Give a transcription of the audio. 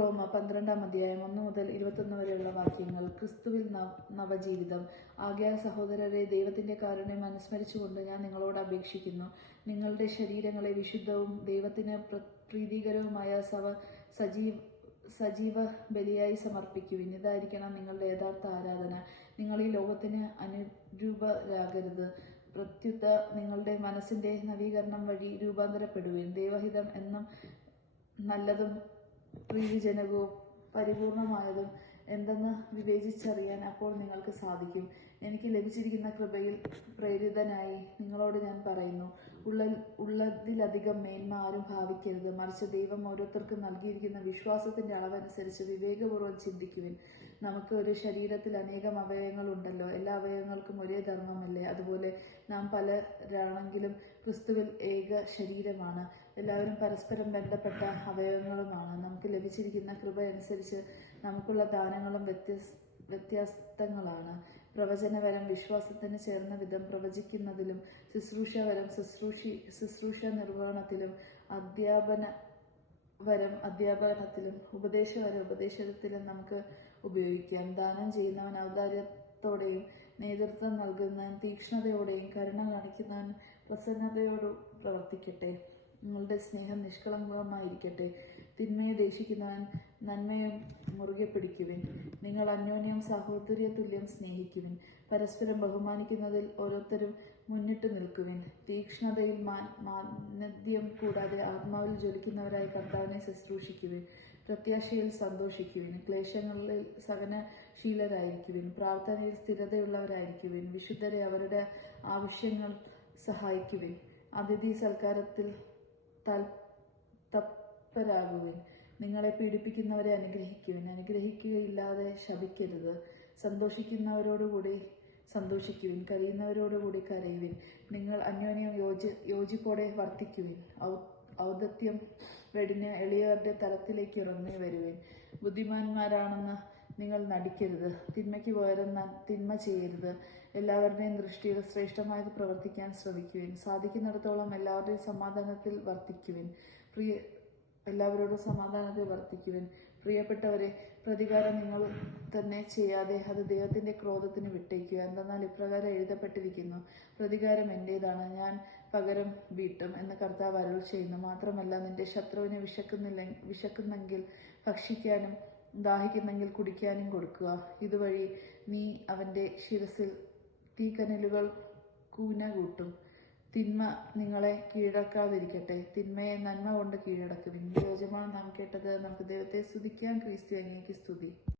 റോമ 12-ാം അധ്യായം 1 മുതൽ 21 വരെയുള്ള വാക്യങ്ങൾ. ക്രിസ്തുവിൽ നവജീവിതം. ആകയാൽ സഹോദരരെ, ദൈവത്തിന്റെ കാരുണ്യം അനുസ്മരിച്ചുകൊണ്ട് ഞാൻ നിങ്ങളോട് അപേക്ഷിക്കുന്നു, നിങ്ങളുടെ ശരീരങ്ങളെ വിശുദ്ധവും ദൈവത്തിന് പ്രീതികരവുമായ സജീവ ബലിയായി സമർപ്പിക്കുവിൻ. ഇതായിരിക്കണം നിങ്ങളുടെ യഥാർത്ഥ ആരാധന. നിങ്ങൾ ഈ ലോകത്തിന് അനുരൂപരാകരുത്, പ്രത്യുത നിങ്ങളുടെ മനസ്സിന്റെ നവീകരണം വഴി രൂപാന്തരപ്പെടുവിൻ. ദൈവഹിതം എന്നും നല്ലതും പ്രീതിജനകവും പരിപൂർണമായതും എന്തെന്ന് വിവേചിച്ചറിയാൻ അപ്പോൾ നിങ്ങൾക്ക് സാധിക്കും. എനിക്ക് ലഭിച്ചിരിക്കുന്ന കൃപയിൽ പ്രേരിതനായി നിങ്ങളോട് ഞാൻ പറയുന്നു, ഉള്ളതിലധികം മേന്മ ആരും ഭാവിക്കരുത്. മറിച്ച് ദൈവം ഓരോരുത്തർക്കും നൽകിയിരിക്കുന്ന വിശ്വാസത്തിന്റെ അളവനുസരിച്ച് വിവേകപൂർവ്വം ചിന്തിക്കുവിൻ. നമുക്ക് ഒരു ശരീരത്തിൽ അനേകം അവയവങ്ങൾ ഉണ്ടല്ലോ, എല്ലാ അവയവങ്ങൾക്കും ഒരേ ധർമ്മമല്ലേ? അതുപോലെ നാം പലരാണെങ്കിലും ക്രിസ്തുവിൽ ഏക ശരീരമാണ്, എല്ലാവരും പരസ്പരം ബന്ധപ്പെട്ട അവയവങ്ങളുമാണ്. നമുക്ക് ലഭിച്ചിരിക്കുന്ന കൃപ അനുസരിച്ച് നമുക്കുള്ള ദാനങ്ങളും വ്യത്യസ്തങ്ങളാണ്. പ്രവചനവരം വിശ്വാസത്തിന് ചേർന്ന വിധം പ്രവചിക്കുന്നതിലും, ശുശ്രൂഷാവരം ശുശ്രൂഷ നിർവഹണത്തിലും, അധ്യാപനവരം അധ്യാപനത്തിലും, ഉപദേശവരം ഉപദേശത്തിലും നമുക്ക് ഉപയോഗിക്കാം. ദാനം ചെയ്യുന്നവൻ ഔദാര്യത്തോടെയും, നേതൃത്വം നൽകുന്നവൻ തീക്ഷ്ണതയോടെയും, കരുണ കാണിക്കുന്നവൻ പ്രസന്നതയോടും പ്രവർത്തിക്കട്ടെ. നിങ്ങളുടെ സ്നേഹം നിഷ്കളങ്കമായിരിക്കട്ടെ. തിന്മയെ ദേഷിക്കുന്നവൻ നന്മയും മുറുകെ പിടിക്കുവിൻ. നിങ്ങൾ അന്യോന്യം സഹോദര്യതുല്യം സ്നേഹിക്കുവിൻ. പരസ്പരം ബഹുമാനിക്കുന്നതിൽ ഓരോരുത്തരും മുന്നിട്ട് നിൽക്കുവിൻ. തീക്ഷ്ണതയിൽ മാന്ദ്യം കൂടാതെ ആത്മാവിൽ ജ്വലിക്കുന്നവരായി കർത്താവിനെ ശുശ്രൂഷിക്കുവിൻ. പ്രത്യാശയിൽ സന്തോഷിക്കുവിൻ. ക്ലേശങ്ങളിൽ സഹനശീലരായിരിക്കുവിൻ. പ്രാർത്ഥനയിൽ സ്ഥിരതയുള്ളവരായിരിക്കുവിൻ. വിശുദ്ധരെ അവരുടെ ആവശ്യങ്ങൾ സഹായിക്കുവിൻ. അതിഥി സൽക്കാരത്തിൽ തൽപരരാകുവിൻ. നിങ്ങളെ പീഡിപ്പിക്കുന്നവരെ അനുഗ്രഹിക്കുവിൻ, അനുഗ്രഹിക്കുകയില്ലാതെ ശപിക്കരുത്. സന്തോഷിക്കുന്നവരോടുകൂടി സന്തോഷിക്കുവിൻ, കരയുന്നവരോടുകൂടി കരയുവിൻ. നിങ്ങൾ അന്യോന്യം യോജിപ്പോടെ വർത്തിക്കുവിൻ. ഔദത്യം വെടിഞ്ഞ് എളിയവരുടെ തലത്തിലേക്ക് ഇറങ്ങി വരുവിൻ. ബുദ്ധിമാന്മാരാണെന്ന് നിങ്ങൾ നടിക്കരുത്. തിന്മയ്ക്ക് പകരം തിന്മ ചെയ്യരുത്. എല്ലാവരുടെയും ദൃഷ്ടിയിൽ ശ്രേഷ്ഠമായത് പ്രവർത്തിക്കാൻ ശ്രമിക്കുവിൻ. സാധിക്കുന്നിടത്തോളം എല്ലാവരോടും സമാധാനത്തിൽ വർത്തിക്കുവിൻ. പ്രിയപ്പെട്ടവരെ, പ്രതികാരം നിങ്ങൾ തന്നെ ചെയ്യാതെ അത് ദൈവത്തിന്റെ ക്രോധത്തിന് വിട്ടേക്കുക. എന്തെന്നാൽ ഇപ്രകാരം എഴുതപ്പെട്ടിരിക്കുന്നു, പ്രതികാരം എന്റേതാണ്, ഞാൻ പകരം വീട്ടും എന്ന് കർത്താവ് അരുൾ ചെയ്യുന്നു. മാത്രമല്ല, നിന്റെ ശത്രുവിന് വിശക്കുന്നെങ്കിൽ ഭക്ഷിക്കാനും ദാഹിക്കുന്നെങ്കിൽ കുടിക്കാനും കൊടുക്കുക. ഇതുവഴി നീ അവന്റെ ശിരസിൽ തീക്കനലുകൾ കൂന കൂട്ടും. തിന്മ നിങ്ങളെ കീഴടക്കാതിരിക്കട്ടെ, തിന്മയെ നന്മ കൊണ്ട് കീഴടക്കുവിൻ. ദൈവവചനമാണ് നാം കേട്ടത്. നമുക്ക് ദൈവത്തെ സ്തുതിക്കാം. ക്രിസ്തു അങ്ങേക്ക് സ്തുതി.